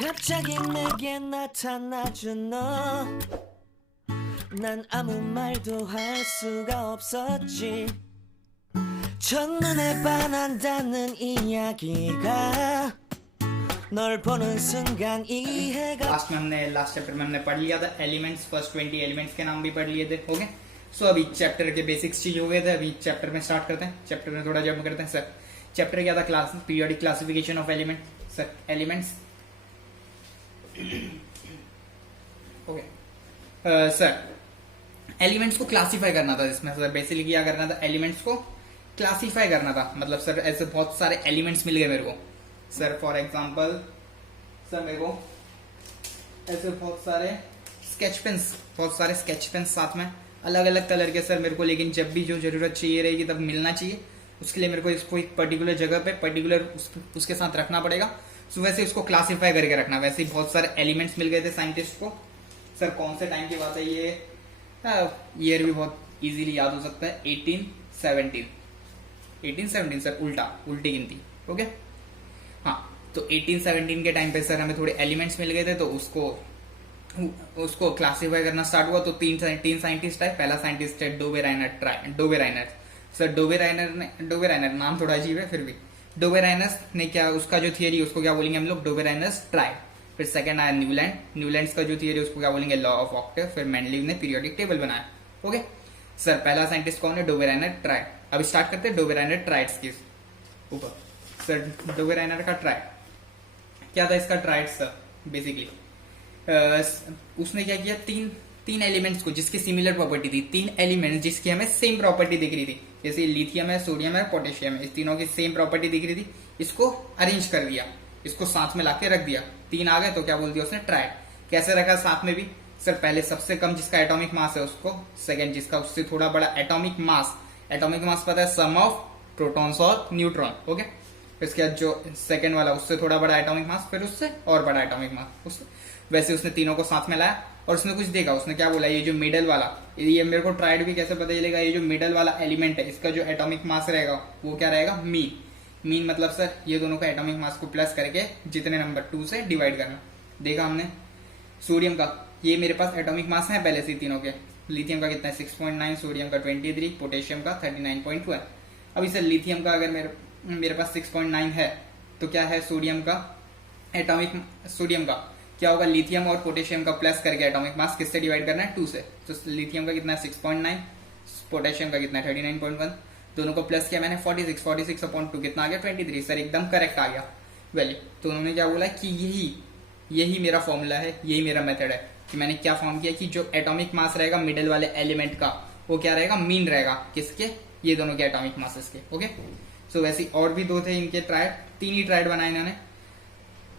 갑자기 내게 나타나준 너. 난 아무 말도 할 수가 없었지. 첫눈에 반한다는 이야기가 널 보는 순간 इहेगा। Last chapter में हमने पढ़ लिया था एलिमेंट्स, फर्स्ट 20 एलिमेंट्स के नाम भी पढ़ लिए थे। ओके, सो अभी चैप्टर के बेसिक्स चीज हो गए थे, अभी चैप्टर में स्टार्ट करते हैं। चैप्टर में थोड़ा जब करते हैं सर, चैप्टर क्या था? Class periodic classification of element. Sir elements, okay sir elements को क्लासिफाई करना था इसमें। सर बेसिकली क्या करना था? एलिमेंट्स को क्लासिफाई करना था। मतलब सर ऐसे बहुत सारे एलिमेंट्स मिल गए मेरे को। सर फॉर एग्जांपल सर मेरे को ऐसे बहुत सारे स्केच पेन्स साथ में अलग अलग कलर के सर मेरे को, लेकिन जब भी जो जरूरत चाहिए रहेगी तब मिलना चाहिए। उसके लिए मेरे को इसको एक पर्टिकुलर जगह पे पर्टिकुलर उसके साथ रखना पड़ेगा। सो वैसे इसको क्लासिफाई करके रखना। वैसे ही बहुत सारे एलिमेंट्स मिल गए थे साइंटिस्ट को। सर कौन से टाइम की बात है ये? ईयर भी बहुत इजीली याद हो सकता है, 1817 सर, उल्टी गिनती। ओके हाँ, तो 1817 के टाइम पे सर हमें थोड़े एलिमेंट्स मिल गए थे, तो उसको क्लासिफाई करना स्टार्ट हुआ। तो तीन साइंटिस्ट आए। पहला साइंटिस्ट है डोवेराइनर। सर डोवेराइनर नाम थोड़ा अजीब है, फिर भी डोवेराइनर ने क्या, उसका जो थियरी उसको क्या बोलेंगे हम लोग? डोवेराइनर्स ट्राइड। फिर सेकंड आया न्यूलैंड का जो थियरी उसको क्या बोलेंगे? Law of Octave. फिर मेंडलीव ने पीरियोडिक टेबल बनाया। ओके सर, पहला साइंटिस्ट कौन है? डोवेराइनर ट्राइड। अब स्टार्ट करते हैं डोवेराइनर ट्राइड्स के ऊपर। सर डोवेराइनर का ट्राइड क्या था? इसका ट्राइड सर बेसिकली उसने क्या किया? तीन एलिमेंट्स को जिसकी सिमिलर प्रॉपर्टी थी, तीन एलिमेंट्स जिसकी हमें सेम प्रॉपर्टी दिख रही थी, जैसे लिथियम है, सोडियम है, पोटेशियम है, इस तीनों की सेम प्रॉपर्टी दिख रही थी, इसको अरेंज कर दिया, इसको साथ में लाके रख दिया। तीन आ गए तो क्या बोल दिया उसने? ट्राइड। कैसे रखा साथ में भी? सर पहले सबसे कम जिसका एटॉमिक मास है उसको, सेकंड जिसका उससे थोड़ा बड़ा एटॉमिक मास पता है, सम ऑफ प्रोटॉन्स और न्यूट्रॉन। ओके, फिर इसके बाद जो सेकंड वाला उससे थोड़ा बड़ा एटॉमिक मास, फिर उससे और बड़ा एटॉमिक मास उससे। वैसे उसने तीनों को साथ में लाया और उसने कुछ देखा। उसने क्या बोला? ये जो मिडल वाला, ये मेरे को ट्राइड भी कैसे पता चलेगा? ये जो मिडल वाला एलिमेंट है इसका जो एटॉमिक मास रहेगा वो क्या रहेगा? मीन मतलब सर ये दोनों का एटॉमिक मास को प्लस करके जितने नंबर 2 से डिवाइड करना। देखा हमने सोडियम का, ये मेरे पास एटॉमिक मास है पहले से तीनों के। लिथियम का कितना है? 6.9, सोडियम का 23, पोटेशियम का 39.12। अब इसे लिथियम का अगर मेरे पास 6.9 है तो क्या है? सोडियम का क्या होगा? लिथियम और पोटेशियम का प्लस करके एटॉमिक मास किससे डिवाइड करना है? 2 से। तो लिथियम का कितना है? 6.9, पोटेशियम का कितना है? 39.1। दोनों को प्लस किया मैंने, 46/2 कितना आ गया? 23। सर एकदम करेक्ट आ गया वैल्यू। तो उन्होंने क्या बोला कि यही मेरा फॉर्मूला है, यही मेरा मेथड है कि मैंने क्या फॉर्म किया कि जो एटॉमिक मास रहेगा मिडिल वाले एलिमेंट का वो क्या रहेगा? मीन रहेगा। किसके? ये दोनों के एटॉमिक मासेस के। ओके, सो वैसे और भी 2 थे इनके ट्राइड, 3 ही ट्राइड बनाए इन्होंने।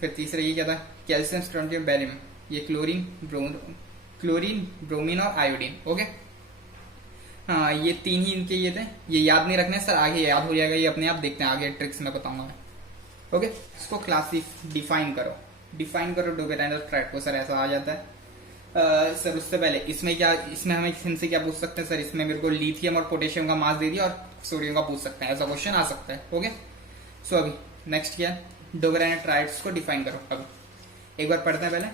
फिर तीसरा ये क्या था? Calcium, strontium, barium. ये क्लोरीन, ब्रोमीन और आयोडीन। ओके हाँ, ये 3 ही इनके ये थे। ये याद नहीं रखने सर, आगे याद हो जाएगा ये अपने आप। देखते हैं आगे ट्रिक्स में बताऊंगा मैं। ओके, इसको डिफाइन करो डोवेराइनर ट्राइड को। सर ऐसा आ जाता है। सर उससे पहले इसमें हमें इनसे क्या पूछ सकते हैं? सर इसमें मेरे को लिथियम और पोटेशियम का मास दे दिया और सोडियम का पूछ सकते हैं, ऐसा क्वेश्चन आ सकता है। ओके सो अभी नेक्स्ट क्या है? डोवेराइनर ट्राइड्स को डिफाइन करो। अभी एक बार पढ़ते हैं पहले।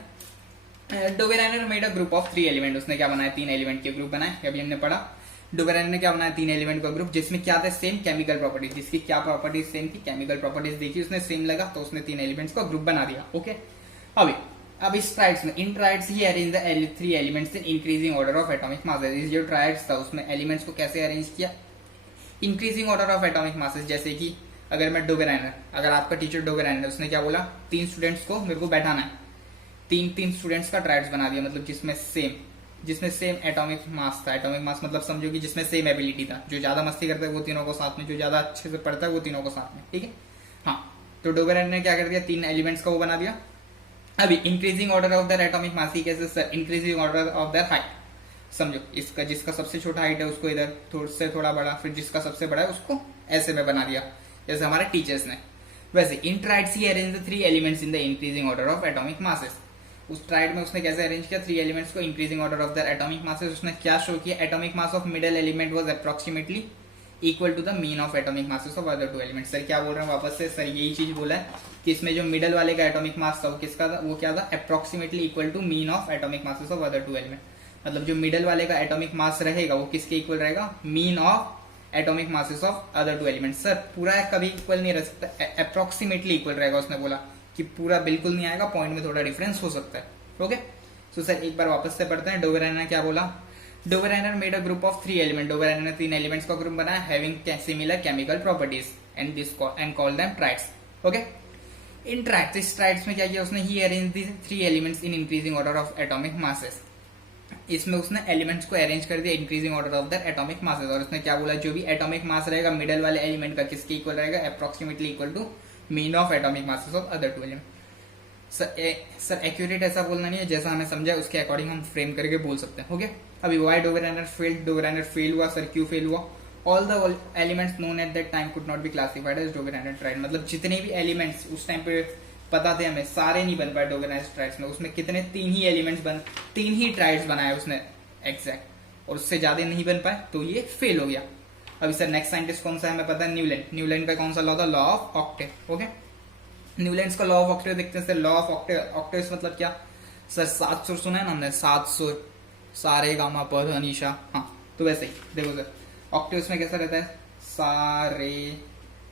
Dobereiner made a group of 3 element. उसने क्या बनाया? 3 एलिमेंट के ग्रुप बनाए। अभी हमने पढ़ा डोवेराइनर ने क्या बनाया? 3 एलिमेंट का ग्रुप, जिसमें क्या था? Same chemical properties. जिसकी क्या प्रॉपर्टीज सेम थी? केमिकल प्रॉपर्टीज देखी उसने, सेम लगा तो उसने 3 एलिमेंट्स का ग्रुप बना दिया। ओके अब इस ट्राइड्स में, in triads he arrange the 3 elements in increasing order of atomic masses. जो ट्राइड्स था उसमें एलिमेंट्स को कैसे अरेंज किया? Increasing order of atomic masses. जैसे कि अगर आपका टीचर डोवेराइनर, उसने क्या बोला? 3 स्टूडेंट्स को मेरे को बैठाना है, 3 स्टूडेंट्स का ट्राइड्स बना दिया। मतलब जिसमें सेम एटॉमिक मास था। एटॉमिक मास मतलब समझो कि जिसमें सेम एबिलिटी था। जो ज्यादा मस्ती करता है वो तीनों को साथ में, जो ज्यादा अच्छे से पढ़ता है वो तीनों को साथ में। ठीक है हाँ, तो डोवेराइनर ने क्या कर दिया? 3 एलिमेंट्स का वो बना दिया। अभी increasing order of their atomic mass ही कैसे? Sir increasing order of their height. समझो इसका जिसका सबसे छोटा हाइट है उसको इधर से थोड़ा बड़ा, फिर जिसका सबसे बड़ा है उसको ऐसे में बना दिया जैसे हमारे टीचर्स ने। वैसे in triads he arrange the 3 elements in the increasing order of atomic masses. उस ट्राइड में उसने कैसे अरेंज किया? 3 एलिमेंट्स को increasing order of their atomic masses. उसने क्या शो किया? Atomic mass of middle element was approximately equal to the mean of atomic masses of other two elements. Sir क्या बोल रहे हैं वापस से, सर यही चीज बोला है कि इसमें जो मिडल वाले का एटॉमिक मास था वो किसका था, वो क्या था, approximately equal to mean of atomic masses of other two element. मतलब जो मिडल वाले का एटॉमिक मास रहेगा वो किसके इक्वल रहेगा, mean of atomic masses of other two elements. Sir पूरा कभी इक्वल नहीं रह सकता, अप्रोक्सीमेटली इक्वल रहेगा। उसने बोला कि पूरा बिल्कुल नहीं आएगा, पॉइंट में थोड़ा डिफरेंस हो सकता है। ओके, सो सर एक बार वापस से पढ़ते हैं। डोवेराइनर ने क्या बोला, Dobereiner made a group of 3 element. Dobereiner ने 3 एलिमेंट्स का ग्रुप बनाया having similar chemical properties and call them triads. Okay, in triads, इस ट्राइड्स में क्या किया उसने, he arrange the 3 elements in increasing order of atomic masses. इसमें उसने एलिमेंट्स को अरेंज कर दिया increasing order of the atomic masses, और उसने क्या बोला, जो भी एटॉमिक मास रहेगा मिडल वाले एलिमेंट का किसके इक्वल रहेगा, approximately equal to mean of atomic masses of other two element. Sir accurate ऐसा बोलना नहीं है, जैसा हमें समझा उसके अकॉर्डिंग हम फ्रेम करके बोल सकते हैं। ओके, अभी why Dobereiner failed, Dobereiner fail हुआ। सर क्यों फेल हुआ, all the elements known at that time could not be classified as Dobereiner triad. मतलब जितने भी एलिमेंट्स उस टाइम पे पता थे हमें, सारे नहीं बन पाए डोवेराइनर ट्राइड्स में। उसमें कितने, 3 ही एलिमेंट्स 3 ही ट्राइड्स बनाए उसने एग्जैक्ट, और उससे ज्यादा नहीं बन पाए, तो ये फेल हो गया। अभी सर नेक्स्ट साइंटिस्ट कौन सा है हमें पता है, न्यूलैंड। न्यूलैंड का कौन सा लॉ था, law of Octave. Okay, Newlands का लॉ ऑफ ऑक्टेव देखते हैं sir. Law of Octave, Octave मतलब क्या सर, 7 सुर सुना है ना हमने, 7 सुर, सारे गामा पध अनिशा। हाँ, तो वैसे ही देखो सर, ऑक्टेव में कैसा रहता है, सा रे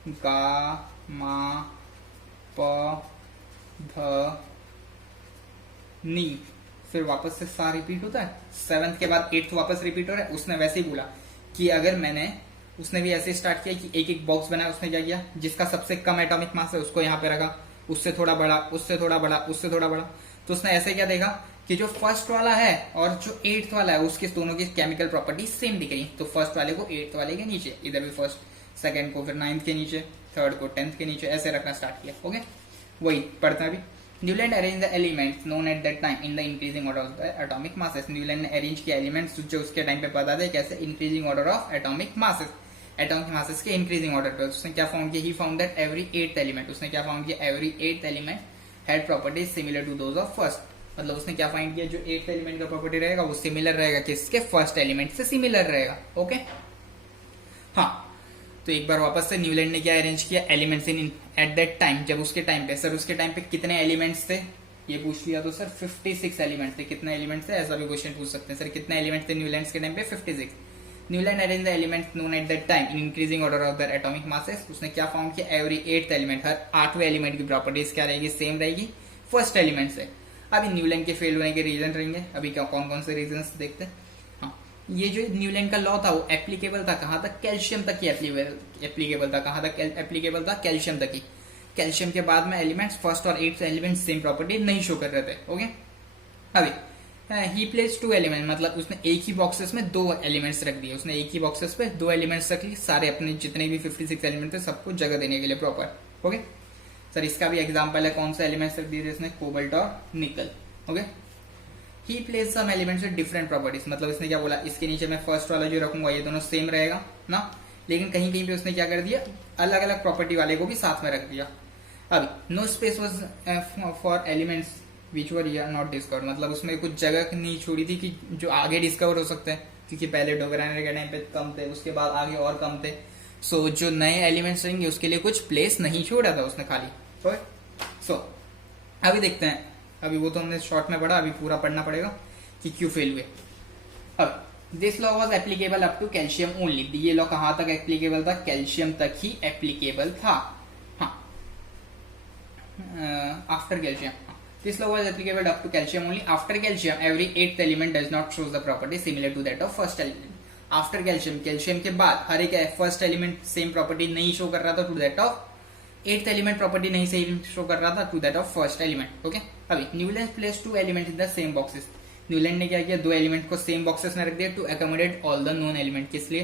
गा मा प ध नी, फिर वापस से सा रिपीट होता है, 7th के बाद 8th वापस रिपीट हो रहा है। उसने वैसे ही बोला कि अगर मैंने, उसने भी ऐसे स्टार्ट किया कि एक एक बॉक्स बनाया। उसने क्या किया, जिसका सबसे कम एटॉमिक मास है उसको यहाँ पे रखा, उससे थोड़ा बड़ा, उससे थोड़ा बड़ा, उससे थोड़ा बड़ा। तो उसने ऐसे क्या देखा कि जो फर्स्ट वाला है और जो 8th वाला है उसके दोनों की केमिकल प्रॉपर्टी सेम दिख रही। तो फर्स्ट वाले को 8th वाले के नीचे, इधर भी फर्स्ट, सेकंड को फिर 9th के नीचे, थर्ड को 10th के नीचे, ऐसे रखना स्टार्ट किया। ओके, वही पढ़ते हैं अभी। Newland arrange the elements known at that time in the increasing order of the atomic masses. Newland ने अरेंज किया एलिमेंट्स जो उसके टाइम पे पता थे कैसे, increasing order of atomic masses, atomic masses के इंक्रीजिंग ऑर्डर पे। उसने क्या फाउंड किया, he found that every 8th element, उसने क्या फाउंड किया, every 8th element had properties similar to those of first. मतलब उसने क्या फाइंड किया, जो 8th एलिमेंट का प्रॉपर्टी रहेगा वो सिमिलर रहेगा किसके, फर्स्ट एलिमेंट से सिमिलर रहेगा। ओके, हाँ, तो एक बार वापस से न्यूलैंड ने क्या अरेंज किया, elements in eight that time, जब उसके टाइम पे, सर उसके टाइम पे कितने एलिमेंट्स थे ये पूछ लिया तो सर 56 एलिमेंट्स थे। कितने एलिमेंट्स थे ऐसा भी क्वेश्चन पूछ सकते हैं, सर कितने एलिमेंट्स थे न्यूलैंड के टाइम पे, 56। Newland arrange the elements known at that time in increasing order of the atomic masses. उसने क्या फाउंड किया, एवरी 8th एलिमेंट, हर 8वें एलिमेंट की प्रॉपर्टीज क्या रहेगी, सेम रहेगी फर्स्ट एलिमेंट से। अभी न्यूलैंड के फेल होने के रीजन रहेंगे, अभी क्या कौन कौन से रीजन देखते हैं। हाँ, ये जो न्यूलैंड का लॉ था वो एप्लीकेबल था कहाँ तक, कैल्शियम तक ही एप्लीकेबल था। कहाँ तक एप्लीकेबल था, कैल्शियम तक ही। कैल्शियम के बाद में एलिमेंट्स, फर्स्ट और 8th एलिमेंट सेम प्रॉपर्टी नहीं शो कर रहे थे। ओके, अभी ही प्लेस 2 एलिमेंट, मतलब उसने एक ही बॉक्सेस में 2 एलिमेंट्स रख दिए। उसने एक ही बॉक्सेस पे 2 एलिमेंट्स रख लिए, सारे अपने जितने भी 56 एलिमेंट थे सबको जगह देने के लिए प्रॉपर। ओके सर, इसका भी एग्जांपल है, कौन सा एलिमेंट्स रख दिए थे इसने, कोबाल्ट और nickel. Okay, he place some elements with different properties, मतलब इसने क्या बोला, इसके नीचे मैं फर्स्ट वाला जो रखूंगा ये दोनों सेम रहेगा ना, लेकिन कहीं कहीं पे उसने क्या कर दिया, अलग अलग प्रॉपर्टी वाले को भी साथ में रख दिया। अभी no space was for elements which were not discovered, मतलब उसमें कुछ जगह नहीं छोड़ी थी कि जो आगे डिस्कवर हो सकते हैं, क्योंकि पहले डोवेराइनर के टाइम पे कम थे, उसके बाद आगे और कम थे। सो जो नए एलिमेंट्स रहेंगे उसके लिए कुछ प्लेस नहीं छोड़ा था उसने खाली। सो अभी देखते हैं, अभी वो तो हमने शॉर्ट में पढ़ा, अभी पूरा पढ़ना पड़ेगा कि क्यों फेल हुए। अब this law was applicable up to calcium only, ये लॉ कहां तक एप्लीकेबल था, कैल्शियम तक ही एप्लीकेबल था। हाँ, after calcium, this law was applicable up to calcium only. After calcium every 8th element does not show the property similar to that of first element. After calcium, calcium के बाद हर एक first element same property नहीं show कर रहा था to that of 8th element, property नहीं same show कर रहा था to that of first element. Okay, अभी Newland place 2 element in the same boxes, Newland ने क्या किया, 2 एलिमेंट को सेम बॉक्सेस में रख दिया to accommodate all the known element. किस लिए,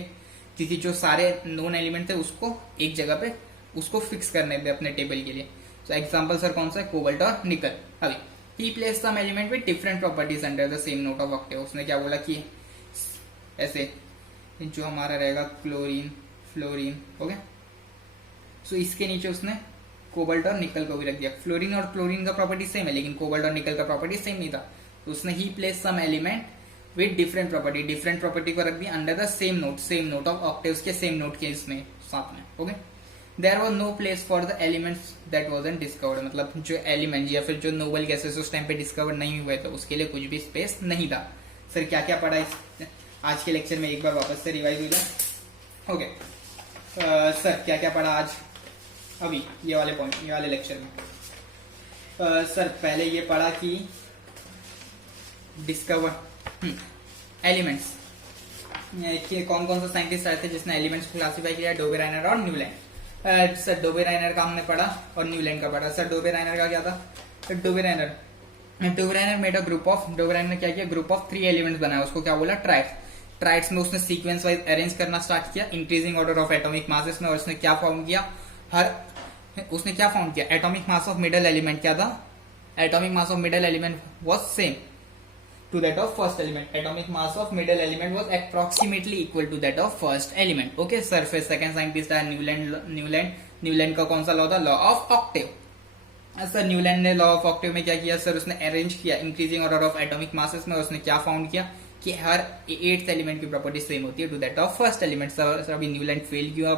क्योंकि जो सारे नोन एलिमेंट थे उसको एक जगह पे उसको फिक्स करने थे अपने टेबल के लिए। तो एग्जाम्पल सर कौन सा है, कोबाल्ट और निकल। अभी he placed some element with different properties under the same note of octave, उसने क्या बोला कि ऐसे जो हमारा रहेगा क्लोरीन, फ्लोरीन। ओके, सो इसके नीचे उसने कोबाल्ट और निकल को भी रख दिया। फ्लोरीन और क्लोरीन का प्रॉपर्टी सेम है, लेकिन कोबाल्ट और निकल का प्रॉपर्टी सेम नहीं था, तो उसने he place some element with different property को रख दिया under the same note of octaves के सेम नोट के इसमें साथ में. Okay, there was no place for the elements that wasn't discovered. मतलब जो एलिमेंट या फिर जो नोबल गैसेस उस टाइम पे डिस्कवर नहीं हुए थे उसके लिए कुछ भी स्पेस नहीं था. सर क्या क्या पढ़ा इस आज के लेक्चर में, एक बार वापस से रिवाइज हो जाए. ओके सर क्या क्या पढ़ा आज अभी ये वाले पॉइंट, ये वाले लेक्चर में. सर पहले ये पढ़ा कि डिस्कवर एलिमेंट्स कौन कौन सा साइंटिस्ट आए थे जिसने एलिमेंट्स को क्लासिफाई किया, डोबेराइनर और न्यूलैंड. सर डोबेराइनर का हमने पढ़ा और न्यूलैंड का पढ़ा. सर डोबेराइनर का क्या था, Dobereiner made a group of, Dobereiner क्या किया, ग्रुप ऑफ 3 एलिमेंट्स बनाया, उसको क्या बोला, ट्राइड्स में उसने सीक्वेंस वाइज अरेंज करना स्टार्ट किया increasing order of atomic masses में. और उसने क्या फाउंड किया, atomic mass of middle element क्या था, atomic mass of middle element was same to that of first element. Atomic mass of middle element was approximately equal to that of first element. Okay sir, फिर second scientist है Newland का कौन सा law था, law of octave. Sir Newland ने law of octave में क्या किया सर, उसने अरेंज किया increasing order of atomic masses में. उसने क्या फाउंड किया कि हर 8th एलिमेंट की प्रॉपर्टी सेम होती है to that of first element. Sir अभी न्यूलैंड फेल किया.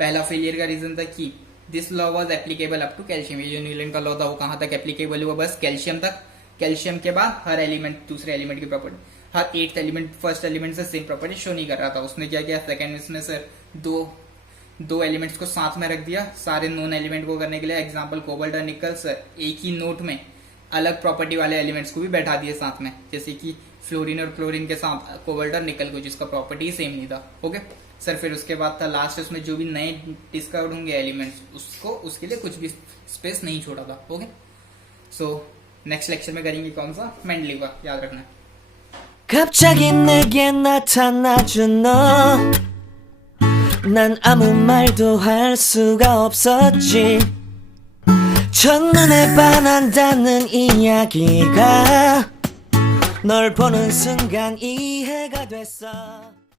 पहला फेलियर का रीजन था कि this law was applicable up to calcium. ये जो न्यूलैंड का लॉ था वो कहां तक एप्लीकेबल हुआ, बस कैल्शियम तक. कैल्शियम के बाद हर एलिमेंट दूसरे एलिमेंट की प्रॉपर्टी, हर 8th एलिमेंट फर्स्ट एलिमेंट से सेम प्रॉपर्टी शो नहीं कर रहा था. उसने क्या किया, सेकंड इसने सर दो एलिमेंट्स को साथ में रख दिया सारे नॉन एलिमेंट को करने के लिए. एग्जांपल कोबाल्ट और निकल. सर एक ही नोट में अलग प्रॉपर्टी वाले एलिमेंट्स को भी बैठा दिए साथ में, जैसे कि फ्लोरीन और क्लोरीन के साथ कोबाल्ट और निकल को, जिसका प्रॉपर्टी सेम नहीं था. ओके सर, फिर उसके बाद था लास्ट उसमें जो भी नए डिस्कवर्ड होंगे एलिमेंट्स उसके लिए कुछ भी स्पेस नहीं छोड़ा था. ओके सो नेक्स्ट लेक्चर में करेंगे कौन सा, मेंडली का, याद रखना. 갑자기 내게 나타나준 너, 난 아무 말도 할 수가 없었지. 첫눈에 반한다는 이야기가 널 보는 순간 이해가 됐어.